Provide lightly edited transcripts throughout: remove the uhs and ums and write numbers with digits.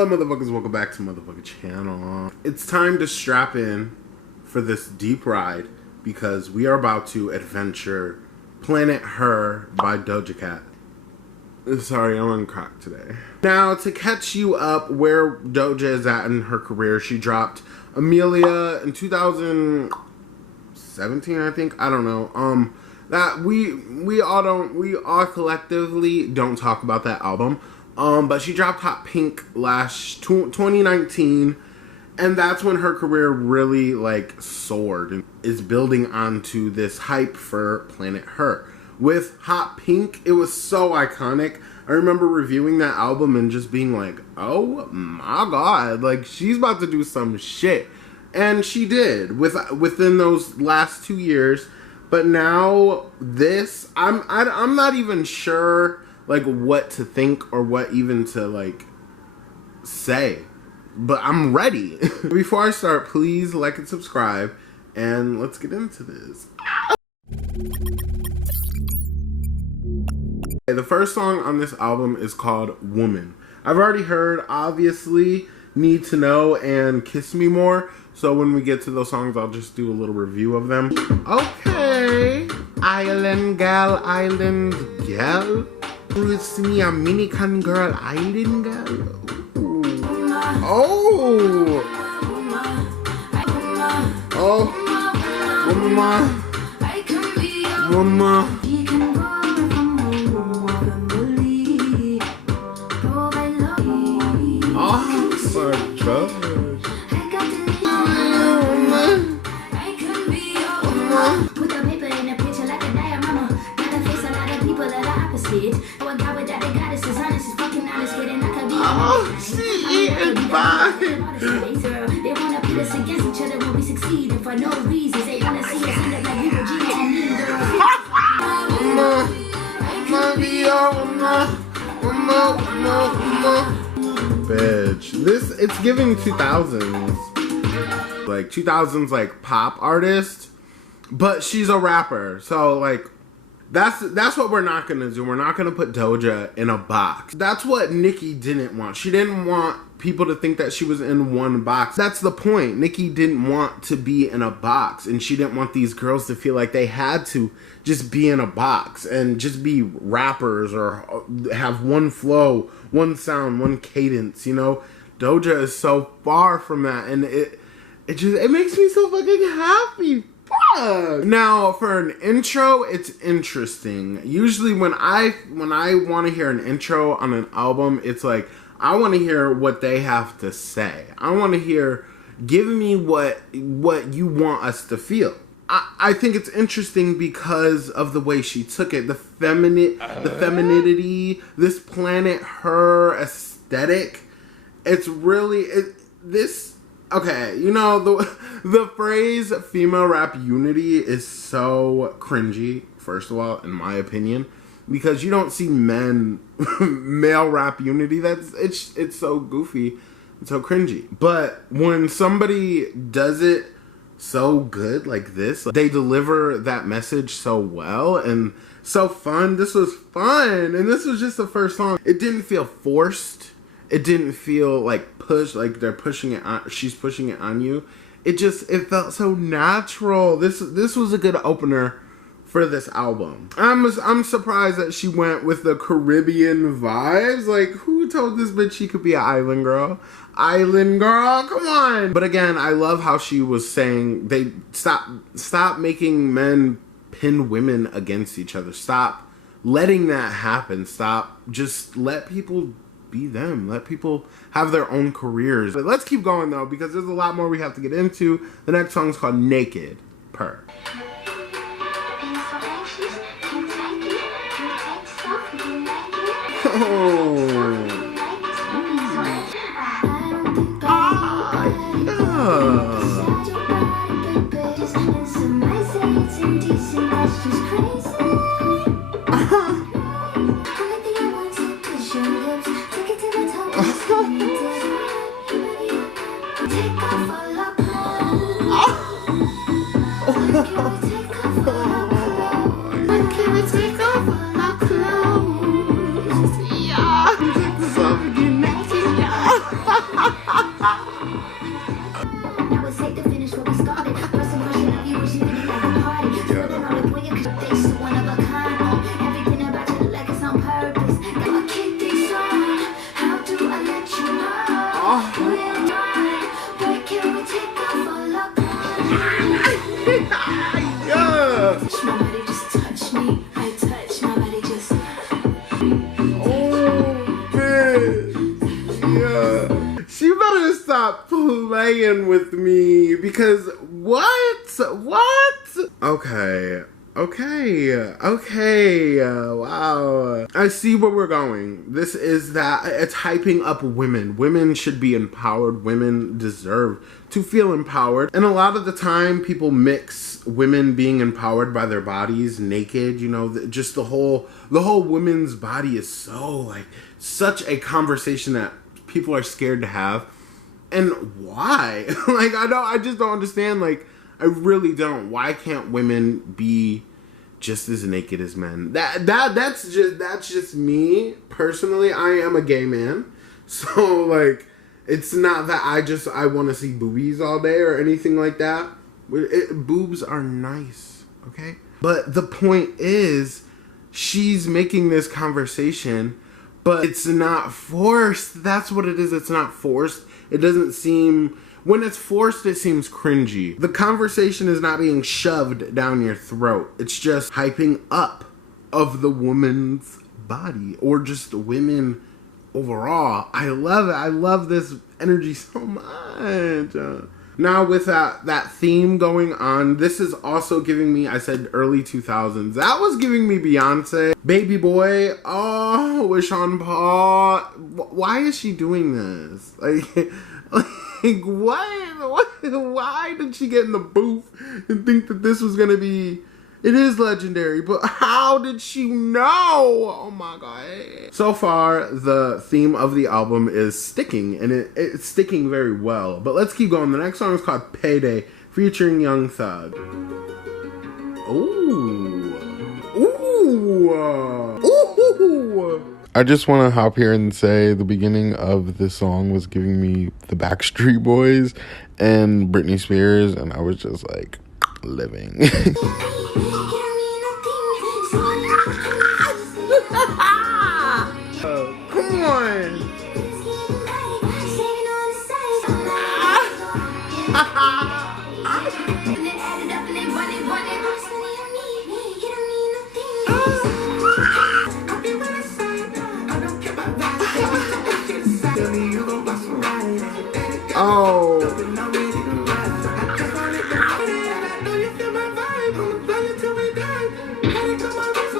Hello motherfuckers, welcome back to motherfucking channel. It's time to strap in for this deep ride because we are about to adventure Planet Her by Doja Cat. Sorry, I'm on crack today. Now, to catch you up where Doja is at in her career, she dropped Amelia in 2017, I think. I don't know. That we all collectively don't talk about that album. But she dropped Hot Pink last 2019, and that's when her career really like soared and is building onto this hype for Planet Her. With Hot Pink, it was so iconic. I remember reviewing that album and just being like, oh my god, like she's about to do some shit. And she did within those last 2 years. But now this, I'm not even sure like what to think or what even to like say, but I'm ready. Before I start, please like and subscribe, and let's get into this. The first song on this album is called Woman. I've already heard, obviously, Need to Know and Kiss Me More, so when we get to those songs, I'll just do a little review of them. Okay, Island Gal, Island Gal. It's me, a mini-con girl, island girl. Oh! Oh! Woman! Woman! Oh, so good. Put the paper in a picture like a diorama. Gotta face a lot of people that are opposite. One guy with that, they got us as honest as fucking honest, kidding. I could be. Oh, she eating fine. They wanna put us against each other when we succeed, and for no reasons. They wanna see us end up like we were G's and me, Bitch, it's giving 2000s. Like 2000s like pop artist, but she's a rapper, so like that's what we're not gonna do. We're not gonna put Doja in a box. That's what Nicki didn't want. She didn't want people to think that she was in one box. That's the point. Nicki didn't want to be in a box, and she didn't want these girls to feel like they had to just be in a box and just be rappers or have one flow, one sound, one cadence, you know? Doja is so far from that, and it makes me so fucking happy. Fuck. Now, for an intro, it's interesting. Usually when I want to hear an intro on an album, it's like, I want to hear what they have to say. I want to hear, give me what you want us to feel. I think it's interesting because of the way she took it. The femininity, this Planet Her aesthetic. It's really, okay, you know, the phrase female rap unity is so cringy, first of all, in my opinion, because you don't see male rap unity. It's so goofy, it's so cringy. But when somebody does it so good like this, they deliver that message so well and so fun. This was fun, and this was just the first song. It didn't feel forced. It didn't feel like pushed, like they're pushing it on, she's pushing it on you. It felt so natural. This was a good opener for this album. I'm surprised that she went with the Caribbean vibes. Like, who told this bitch she could be an island girl? Island girl, come on. But again, I love how she was saying they stop making men pin women against each other. Stop letting that happen. Just let people be them. Let people have their own careers. But let's keep going though, because there's a lot more we have to get into. The next song is called Naked Per. Where can we take off all our Yeah. touch my body, just touch me. I touch my body, just. Oh, bitch. Yeah. She better stop playing with me because what? Okay, wow. I see where we're going. This is that it's hyping up women. Women should be empowered. Women deserve to feel empowered. And a lot of the time people mix women being empowered by their bodies naked, you know, just the whole woman's body is so like such a conversation that people are scared to have. And why? Like I just don't understand. Like I really don't. Why can't women be just as naked as men? That's just me personally. I am a gay man, so like it's not that I want to see boobies all day or anything like that. Boobs are nice, okay? But the point is, she's making this conversation, but it's not forced. That's what it is. It's not forced. It doesn't seem. When it's forced, it seems cringy. The conversation is not being shoved down your throat. It's just hyping up of the woman's body or just women overall. I love it. I love this energy so much. Now with that theme going on, this is also giving me, I said early 2000s. That was giving me Beyonce, Baby Boy, oh, with Sean Paul. Why is she doing this? Like, what? Why did she get in the booth and think that this was gonna be? It is legendary, but how did she know? Oh my god! So far, the theme of the album is sticking, and it's sticking very well. But let's keep going. The next song is called "Payday," featuring Young Thug. Ooh, ooh, ooh. I just want to hop here and say the beginning of this song was giving me the Backstreet Boys and Britney Spears, and I was just like living. Come on. Oh.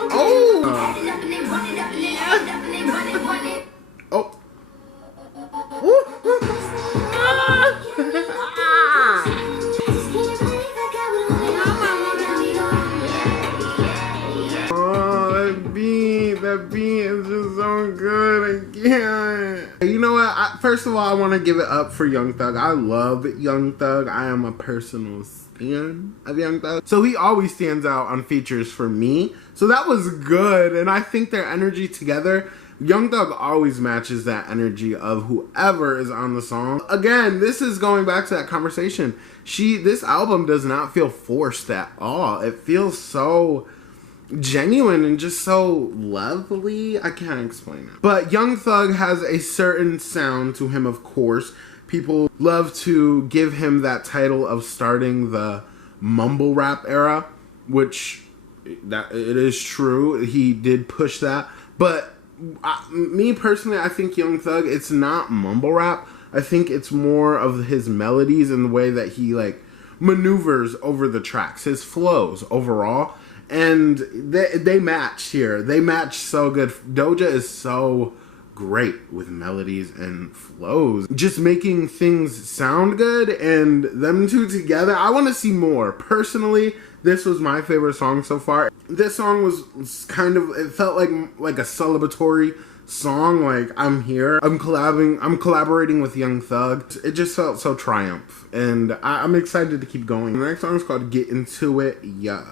Oh. That beat is just so good. I can't. You know what? First of all, I want to give it up for Young Thug. I love Young Thug. I am a personal fan of Young Thug. So he always stands out on features for me. So that was good. And I think their energy together, Young Thug always matches that energy of whoever is on the song. Again, this is going back to that conversation. This album does not feel forced at all. It feels so genuine and just so lovely. I can't explain it. But Young Thug has a certain sound to him, of course. People love to give him that title of starting the mumble rap era, which that it is true. He did push that. But me personally, I think Young Thug, it's not mumble rap. I think it's more of his melodies and the way that he like maneuvers over the tracks, his flows overall. And they match here. They match so good. Doja is so great with melodies and flows. Just making things sound good, and them two together, I want to see more. Personally, this was my favorite song so far. This song was kind of, it felt like a celebratory song. Like, I'm here. I'm collaborating with Young Thug. It just felt so triumph. And I'm excited to keep going. The next song is called Get Into It, Yeah.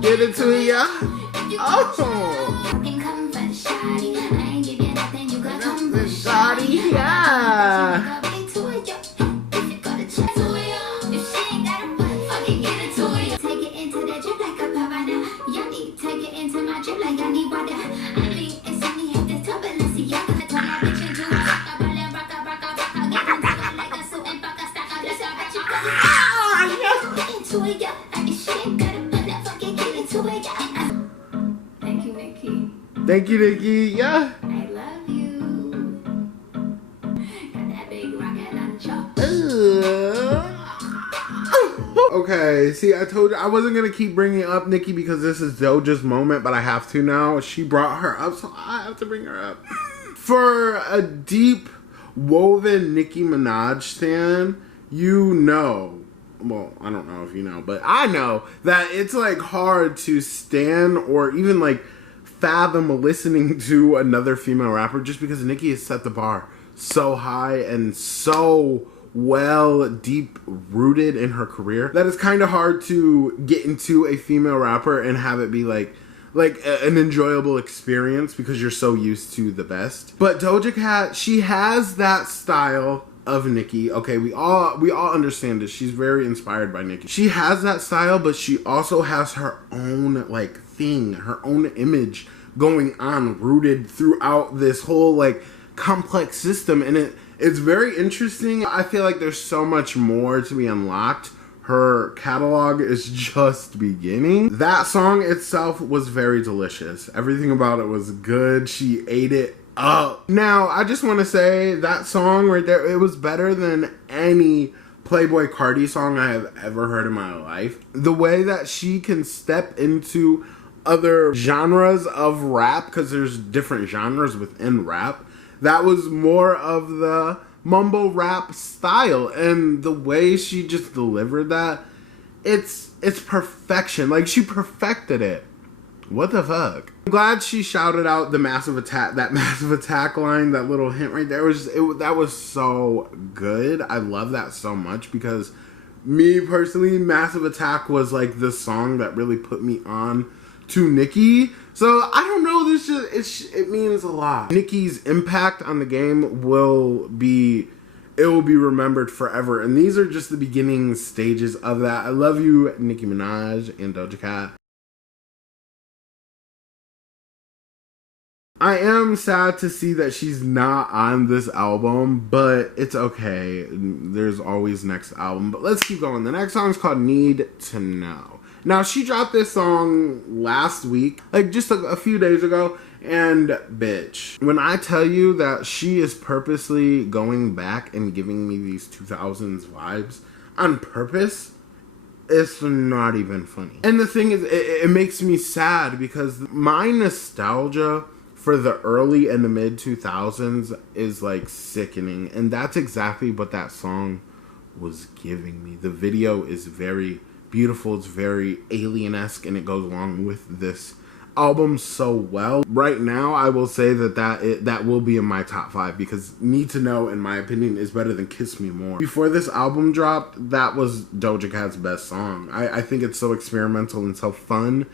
Get into it, yeah. Oh. Yeah. Thank you, Nikki. Thank you, Nikki. Yeah. I love you. Got that big rocket launcher. Okay, see, I told you I wasn't gonna keep bringing up Nikki because this is Doja's moment, but I have to now. She brought her up, so I have to bring her up. For a deep woven Nicki Minaj stan, you know, well, I don't know if you know, but I know that it's like hard to stan or even like fathom listening to another female rapper just because Nicki has set the bar so high and so well deep rooted in her career that it's kind of hard to get into a female rapper and have it be like an enjoyable experience because you're so used to the best. But Doja Cat, she has that style of Nicki. Okay, we all understand it. She's very inspired by Nicki. She has that style, but she also has her own like thing, her own image going on, rooted throughout this whole like complex system, and it's very interesting. I feel like there's so much more to be unlocked. Her catalog is just beginning. That song itself was very delicious. Everything about it was good. She ate it up. Now, I just want to say that song right there, it was better than any Playboi Carti song I have ever heard in my life. The way that she can step into other genres of rap, because there's different genres within rap, that was more of the mumble rap style, and the way she just delivered that, it's perfection. Like, she perfected it. What the fuck? I'm glad she shouted out the massive attack, that massive attack line, that little hint right there that was so good. I love that so much because me personally, Massive Attack was like the song that really put me on to Nicki. So I don't know, it means a lot. Nicki's impact on the game will be remembered forever, and these are just the beginning stages of that. I love you, Nicki Minaj and Doja Cat. I am sad to see that she's not on this album, but it's okay. There's always next album. But let's keep going. The next song is called Need to Know. Now, she dropped this song last week, like just a few days ago, and bitch, when I tell you that she is purposely going back and giving me these 2000s vibes on purpose, it's not even funny. And the thing is, it makes me sad because my nostalgia for the early and the mid 2000s is like sickening, and that's exactly what that song was giving me. The video is very beautiful, it's very alien-esque, and it goes along with this album so well. Right now, I will say that will be in my top 5 because Need to Know, in my opinion, is better than Kiss Me More. Before this album dropped, that was Doja Cat's best song. I think it's so experimental and so fun,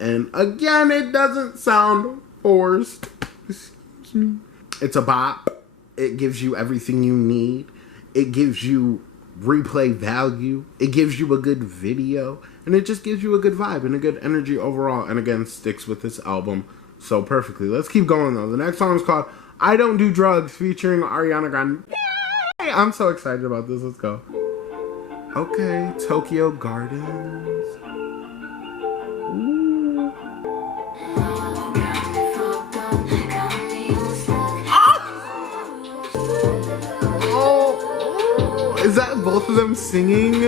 and again, it doesn't sound forced. Excuse me. It's a bop. It gives you everything you need. It gives you replay value. It gives you a good video, and it just gives you a good vibe and a good energy overall, and again sticks with this album so perfectly. Let's keep going though. The next song is called I Don't Do Drugs featuring Ariana Grande. Yay! I'm so excited about this. Let's go. Okay, Tokyo Gardens. Ooh. Is that both of them singing?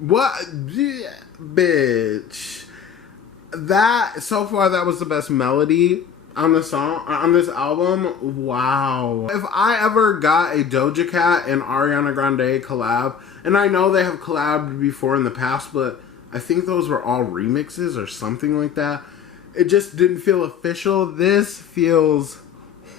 What? Bitch. that so far, that was the best melody on the song, on this album. Wow. If I ever got a Doja Cat and Ariana Grande collab, and I know they have collabed before in the past, but I think those were all remixes or something like that. It just didn't feel official. This feels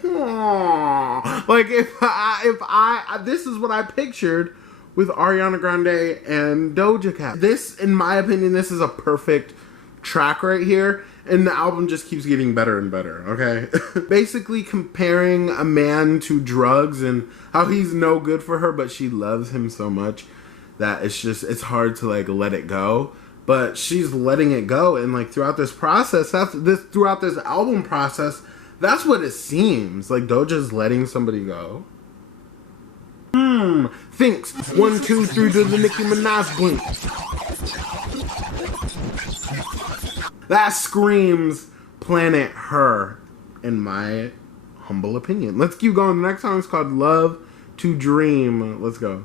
like if I this is what I pictured with Ariana Grande and Doja Cat. This, in my opinion, this is a perfect track right here, and the album just keeps getting better and better, okay? Basically comparing a man to drugs and how he's no good for her, but she loves him so much that it's hard to like let it go. But she's letting it go, and like throughout this process, throughout this album process, that's what it seems like. Doja's letting somebody go. Thinks 1, 2, 3 to the Nicki Minaj blink. That screams Planet Her, in my humble opinion. Let's keep going. The next song is called Love to Dream. Let's go.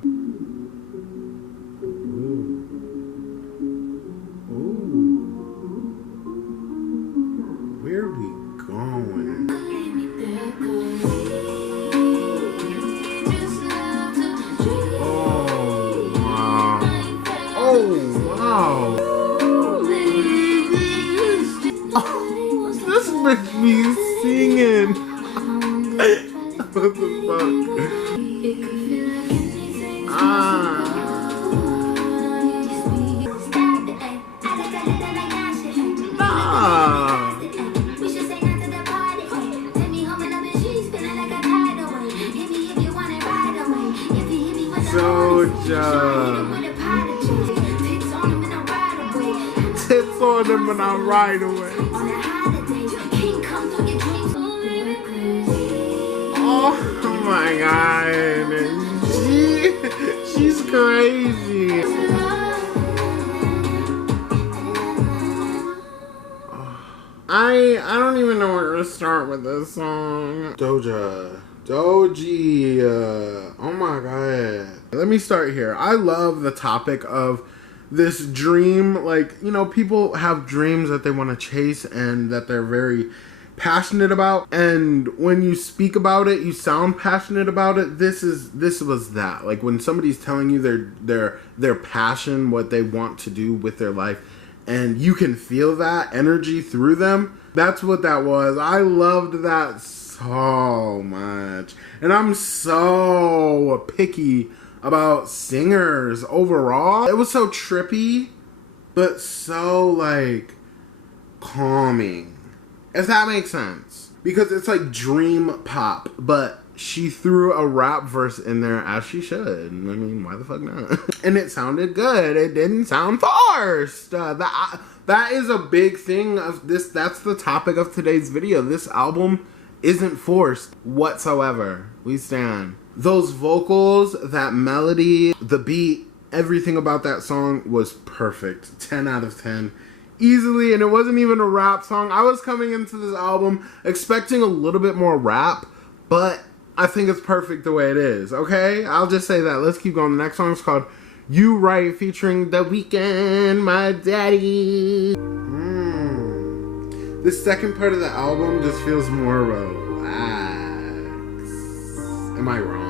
Where are we going? Oh, wow. This makes me singing. What the fuck? Doja. Tits on them and I ride away. Oh my god. She's crazy. I don't even know where to start with this song. Doja. Oh my god. Let me start here. I love the topic of this dream. Like, you know, people have dreams that they want to chase and that they're very passionate about. And when you speak about it, you sound passionate about it. This was that. Like when somebody's telling you their passion, what they want to do with their life, and you can feel that energy through them. That's what that was. I loved that so much. And I'm so picky about singers overall. It was so trippy, but so like calming, if that makes sense. Because it's like dream pop, but she threw a rap verse in there as she should. I mean, why the fuck not? And it sounded good. It didn't sound forced. That is a big thing of this. That's the topic of today's video. This album isn't forced whatsoever. We stand. Those vocals, that melody, the beat, everything about that song was perfect. 10 out of 10. Easily, and it wasn't even a rap song. I was coming into this album expecting a little bit more rap, but I think it's perfect the way it is, okay? I'll just say that. Let's keep going. The next song is called You Right, featuring The Weeknd, my daddy. The second part of the album just feels more relaxed. Am I wrong?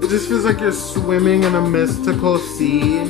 It just feels like you're swimming in a mystical sea.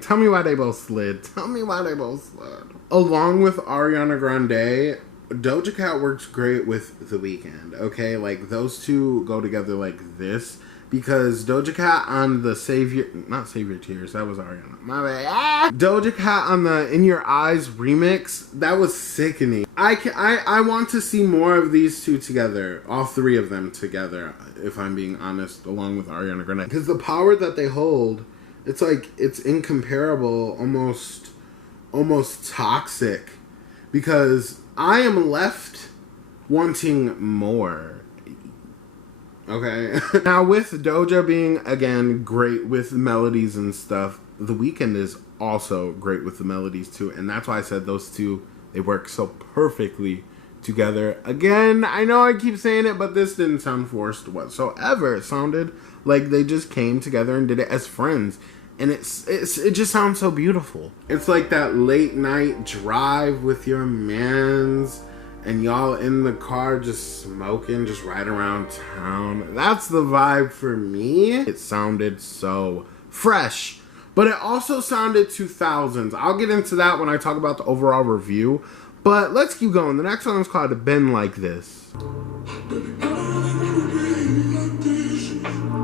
Tell me why they both slid. Tell me why they both slid. Along with Ariana Grande, Doja Cat works great with The Weeknd, okay? Like, those two go together like this. Because Doja Cat on the not Savior Tears, that was Ariana. My bad. Doja Cat on the In Your Eyes remix, that was sickening. I want to see more of these two together, all three of them together, if I'm being honest, along with Ariana Grande. Because the power that they hold, it's like, it's incomparable, almost toxic. Because I am left wanting more. Okay. Now, with Doja being, again, great with melodies and stuff, The Weeknd is also great with the melodies too. And that's why I said those two, they work so perfectly together. Again, I know I keep saying it, but this didn't sound forced whatsoever. It sounded like they just came together and did it as friends. And it just sounds so beautiful. It's like that late night drive with your mans. And y'all in the car just smoking, just right around town. That's the vibe for me. It sounded so fresh. But it also sounded 2000s. I'll get into that when I talk about the overall review. But let's keep going. The next song is called Been Like This.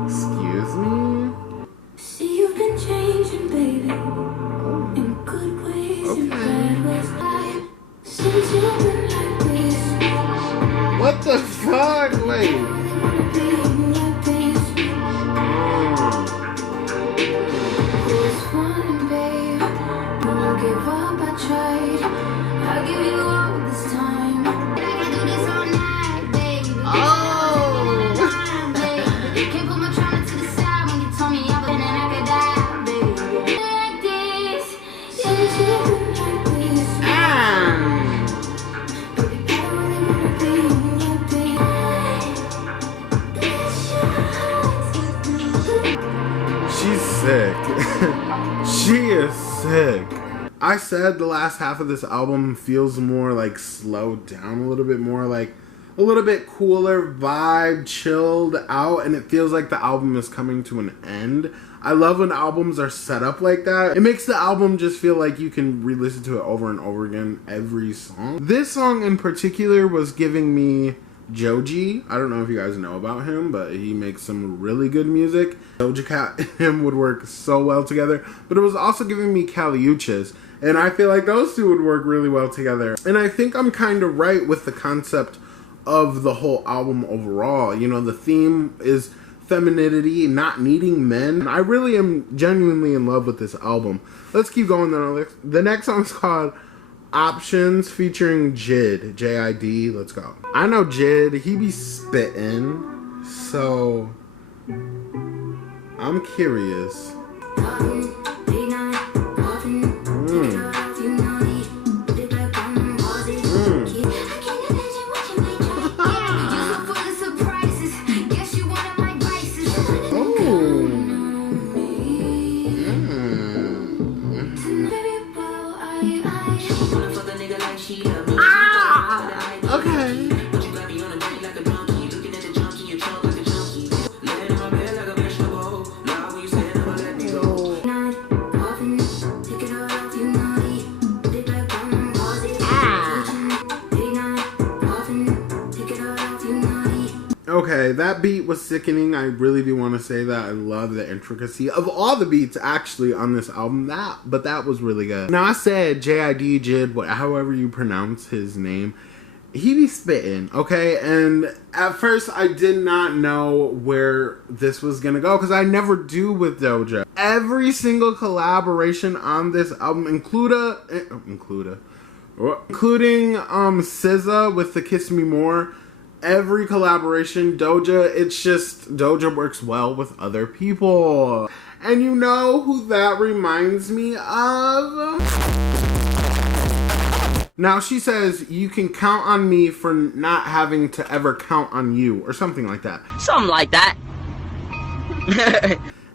Excuse me? See, you've been changing, baby. In good ways and bad ways. Since you've been like what the fuck? Wait. She is sick. I said the last half of this album feels more like slowed down a little bit more, like a little bit cooler vibe, chilled out, and it feels like the album is coming to an end. I love when albums are set up like that. It makes the album just feel like you can re-listen to it over and over again, every song. This song in particular was giving me Joji. I don't know if you guys know about him, but he makes some really good music. Doja Cat and him would work so well together, but it was also giving me Caliuchis, and I feel like those two would work really well together. And I think I'm kind of right with the concept of the whole album overall. You know, the theme is femininity, not needing men. I really am genuinely in love with this album. Let's keep going then. The next song's called Options featuring Jid, J-I-D. Let's go. I know Jid, he be spitting, so I'm curious. Okay. Okay, that beat was sickening. I really do want to say that. I love the intricacy of all the beats actually on this album. But that was really good. Now I said J-I-D, Jid, however you pronounce his name. He be spitting, okay? And at first I did not know where this was gonna go because I never do with Doja. Every single collaboration on this album, including SZA with the Kiss Me More, every collaboration, Doja works well with other people. And you know who that reminds me of? Now she says, you can count on me for not having to ever count on you, or something like that. Something like that.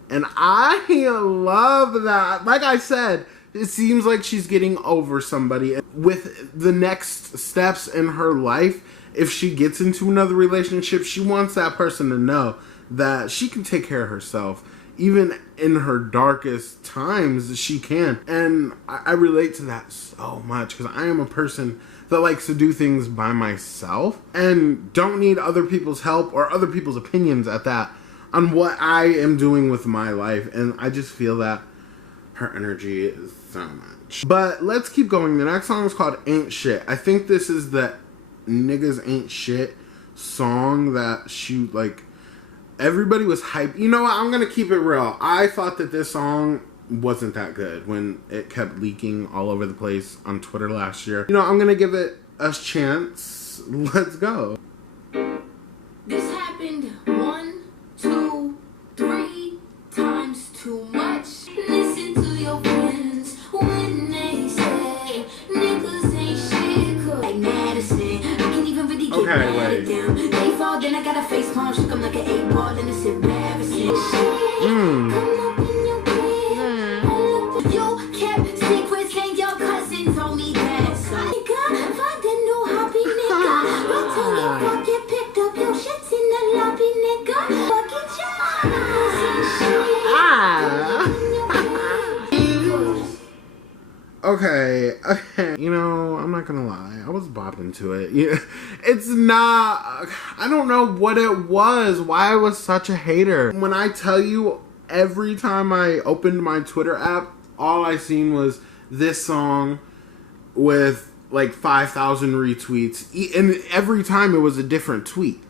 And I love that. Like I said, it seems like she's getting over somebody. With the next steps in her life, if she gets into another relationship, she wants that person to know that she can take care of herself. Even in her darkest times, she can. And I relate to that so much because I am a person that likes to do things by myself and don't need other people's help or other people's opinions at that on what I am doing with my life. And I just feel that her energy is so much. But let's keep going. The next song is called Ain't Shit. I think this is the Niggas Ain't Shit song that she, like, everybody was hyped. You know what? I'm going to keep it real. I thought that this song wasn't that good when it kept leaking all over the place on Twitter last year. You know, I'm going to give it a chance. Let's go. This happened 1, 2, 3 times too much. Listen to your friends when they say niggas ain't shit. Like Madison, I can't even really get mad at them. They fall, then I got a face palm, shook 'em like an 8-ball, and it's embarrassing. Come up in your bed. You kept secrets and your cousin told me that. So nigga, find a new hobby, nigga. Wait till you fuck get picked up, your shit's in the lobby, nigga. Fuck it, Okay. You know, I'm not gonna lie. I was bopping to it. Yeah, it's not... I don't know what it was. Why I was such a hater. When I tell you, every time I opened my Twitter app, all I seen was this song with like 5,000 retweets. And every time it was a different tweet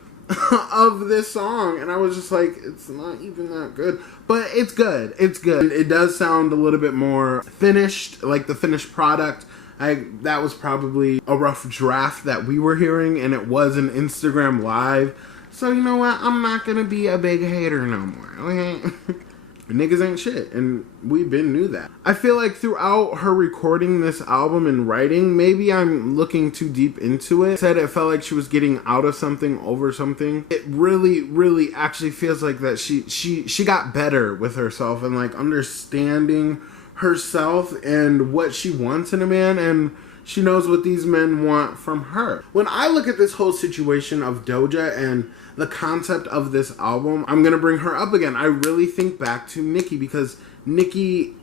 of this song, and I was just like, it's not even that good, but it's good. It's good. It does sound a little bit more finished, like the finished product. That was probably a rough draft that we were hearing, and it was an Instagram live. So you know what? I'm not gonna be a big hater no more. Okay. Niggas ain't shit, and we been knew that. I feel like throughout her recording this album and writing, maybe I'm looking too deep into it. Said it felt like she was getting out of something over something. It really, really actually feels like that she got better with herself and like understanding herself and what she wants in a man, and she knows what these men want from her. When I look at this whole situation of Doja and the concept of this album, I'm gonna bring her up again. I really think back to Nicki, because Nicki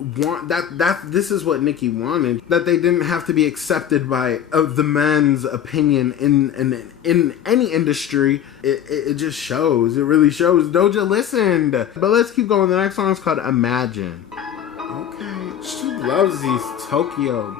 this is what Nicki wanted. That they didn't have to be accepted by the men's opinion in any industry. It just shows. It really shows. Doja listened. But let's keep going. The next song is called Imagine. Okay, she loves these Tokyo.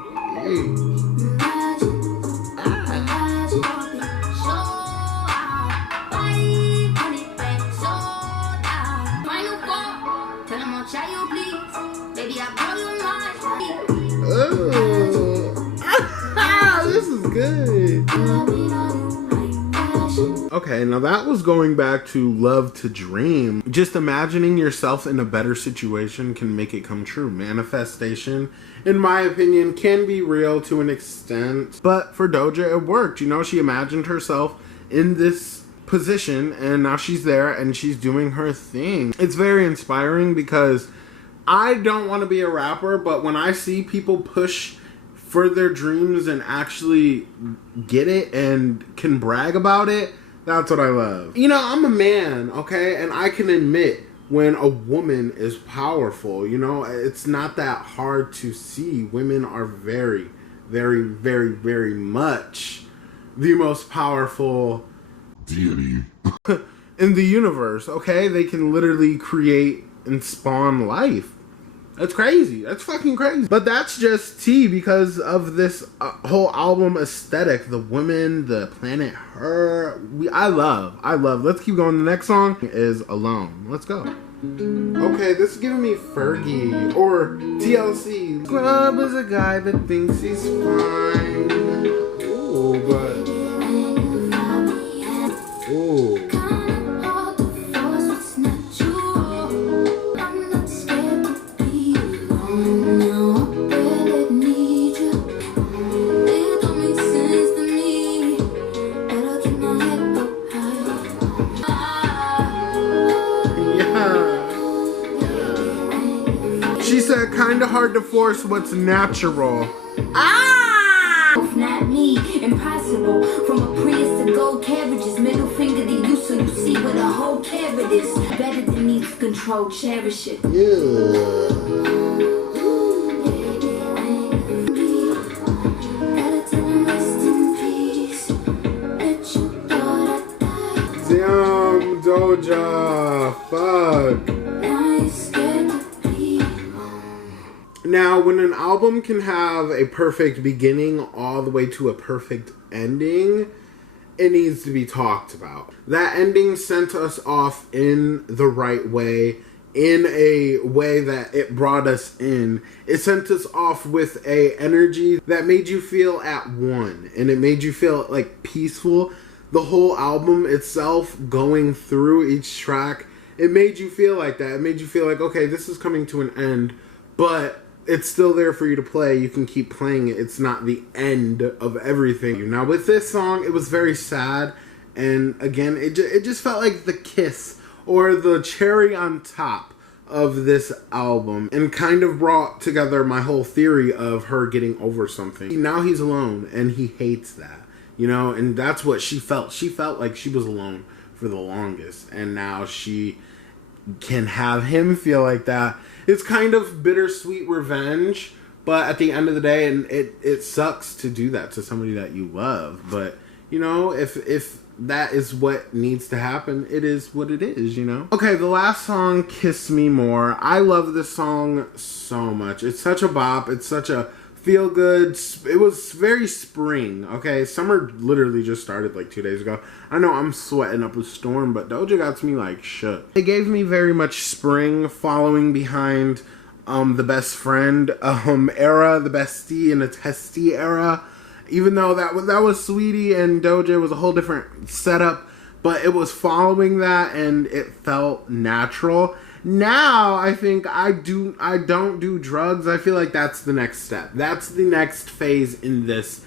This is good. Okay, now that was going back to Love to Dream. Just imagining yourself in a better situation can make it come true. Manifestation, in my opinion, can be real to an extent. But for Doja, it worked. You know, she imagined herself in this position, and now she's there and she's doing her thing. It's very inspiring, because I don't want to be a rapper, but when I see people push for their dreams and actually get it and can brag about it, that's what I love. You know, I'm a man, okay? And I can admit when a woman is powerful. You know, it's not that hard to see. Women are very, very, very, very much the most powerful deity in the universe, okay? They can literally create and spawn life. That's crazy. That's fucking crazy. But that's just tea because of this whole album aesthetic. The women, the planet, her. I love. Let's keep going. The next song is Alone. Let's go. Okay, this is giving me Fergie or TLC. Scrub is a guy that thinks he's fine. Ooh, but... Ooh. Kinda hard to force what's natural. Not me, impossible. From a Prius to gold carriages, middle finger to you so you see what a whole carrot is. Better than needs control, cherish it. Yeah. Doja. Fuck. Now, when an album can have a perfect beginning all the way to a perfect ending, it needs to be talked about. That ending sent us off in the right way, in a way that it brought us in. It sent us off with a energy that made you feel at one, and it made you feel like peaceful. The whole album itself, going through each track, it made you feel like that. It made you feel like, okay, this is coming to an end, but it's still there for you to play. You can keep playing it. It's not the end of everything. Now, with this song, it was very sad. And again, it just felt like the kiss or the cherry on top of this album. And kind of brought together my whole theory of her getting over something. Now he's alone and he hates that. You know, and that's what she felt. She felt like she was alone for the longest. And now she can have him feel like that. It's kind of bittersweet revenge, but at the end of the day, and it sucks to do that to somebody that you love. But, you know, if that is what needs to happen, it is what it is, you know? Okay, the last song, Kiss Me More. I love this song so much. It's such a bop. It's such a feel good. It was very spring, okay? Summer literally just started like 2 days ago. I know I'm sweating up a storm, but Doja got me like shook. It gave me very much spring, following behind the best friend era, the bestie and a testy era. Even though that was Sweetie and Doja, was a whole different setup, but it was following that and it felt natural. Now, I think I don't do drugs. I feel like that's the next step. That's the next phase in this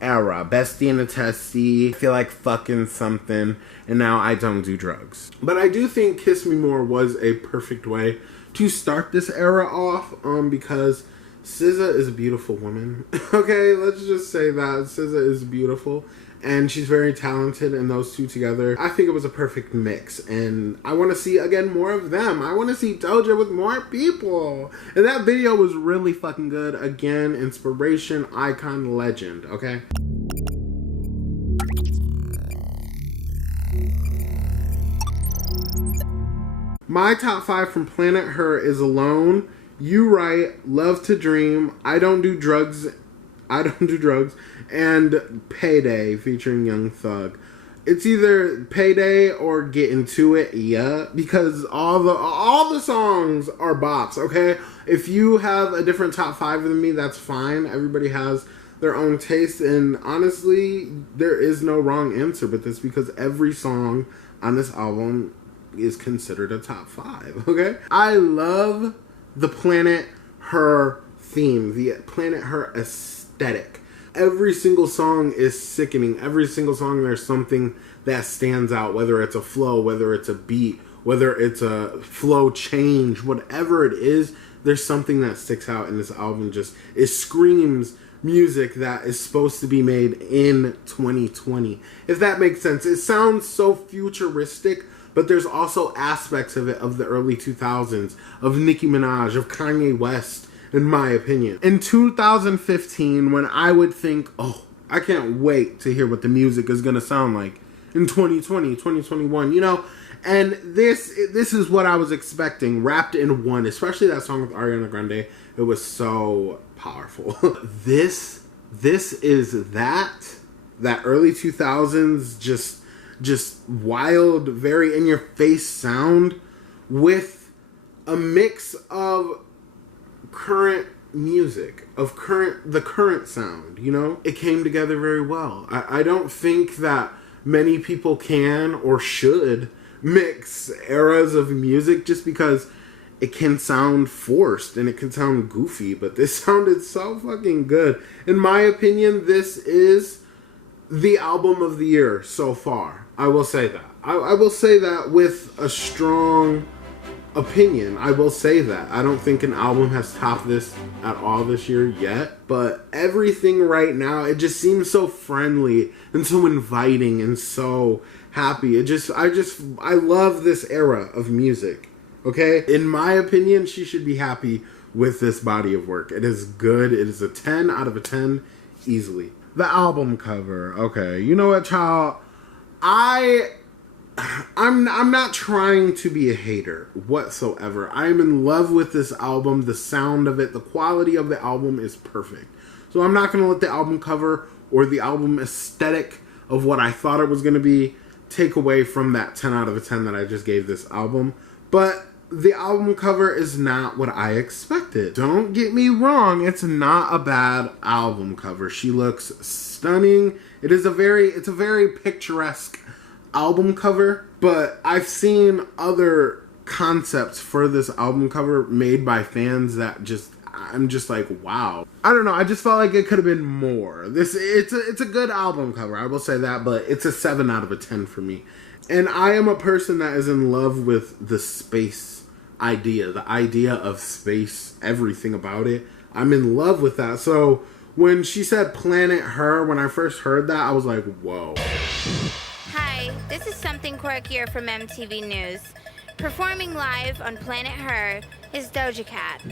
era. Bestie and a testy. I feel like fucking something. And now I don't do drugs. But I do think Kiss Me More was a perfect way to start this era off. Because SZA is a beautiful woman. Okay, let's just say that. SZA is beautiful. And she's very talented, and those two together, I think it was a perfect mix. And I want to see, again, more of them. I want to see Doja with more people. And that video was really fucking good. Again, inspiration, icon, legend, okay? My top 5 from Planet Her is Alone, You Right, Love to Dream, I Don't Do Drugs, and Payday featuring Young Thug. It's either Payday or Get Into It, yeah, because all the songs are bops, okay? If you have a different top 5 than me, that's fine. Everybody has their own taste, and honestly, there is no wrong answer but this, because every song on this album is considered a top 5, okay? I love the Planet Her theme, the Planet Her aesthetic. Every single song is sickening. Every single song there's something that stands out, whether it's a flow, whether it's a beat, whether it's a flow change, whatever it is, there's something that sticks out in this album. It screams music that is supposed to be made in 2020. If that makes sense. It sounds so futuristic, but there's also aspects of it of the early 2000s, of Nicki Minaj, of Kanye West, in my opinion. In 2015, when I would think, oh, I can't wait to hear what the music is gonna sound like in 2020, 2021, you know? And this is what I was expecting, wrapped in one, especially that song with Ariana Grande. It was so powerful. This is that early 2000s, just wild, very in-your-face sound with a mix of current music, of the current sound, you know? It came together very well. I don't think that many people can or should mix eras of music, just because it can sound forced and it can sound goofy, but this sounded so fucking good. In my opinion, this is the album of the year so far. I will say that. I will say that with a strong opinion. I will say that. I don't think an album has topped this at all this year yet, but everything right now, it just seems so friendly and so inviting and so happy. I love this era of music, okay? In my opinion, she should be happy with this body of work. It is good. It is a 10 out of a 10 easily. The album cover, okay. You know what, child? I I'm not trying to be a hater whatsoever. I am in love with this album. The sound of it, the quality of the album is perfect. So I'm not going to let the album cover or the album aesthetic of what I thought it was going to be take away from that 10 out of a 10 that I just gave this album. But the album cover is not what I expected. Don't get me wrong, it's not a bad album cover. She looks stunning. It's a very picturesque album cover, but I've seen other concepts for this album cover made by fans that I'm just like, wow. I don't know, I just felt like it could have been more. It's a good album cover, I will say that, but it's a 7 out of a 10 for me. And I am a person that is in love with the space idea, the idea of space, everything about it. I'm in love with that. So when she said Planet Her, when I first heard that, I was like, whoa. Hi, this is something quirkier from MTV News. Performing live on Planet Her is Doja Cat.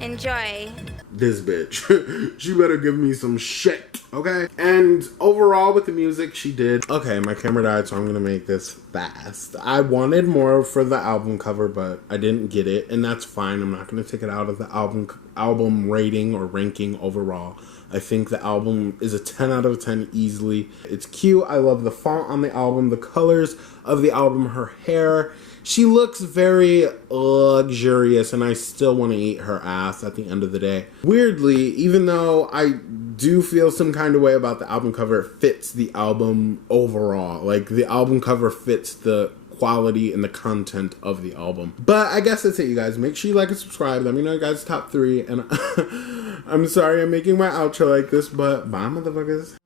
Enjoy. This bitch. She better give me some shit, okay? And overall with the music, she did. Okay, my camera died, so I'm gonna make this fast. I wanted more for the album cover, but I didn't get it, and that's fine. I'm not gonna take it out of the album rating or ranking overall. I think the album is a 10 out of 10 easily. It's cute. I love the font on the album, the colors of the album, her hair. She looks very luxurious, and I still want to eat her ass at the end of the day. Weirdly, even though I do feel some kind of way about the album cover, it fits the album overall. Like, the album cover fits the quality and the content of the album. But I guess that's it, you guys. Make sure you like and subscribe. Let me know you guys' top 3. And I'm sorry I'm making my outro like this, but bye, motherfuckers.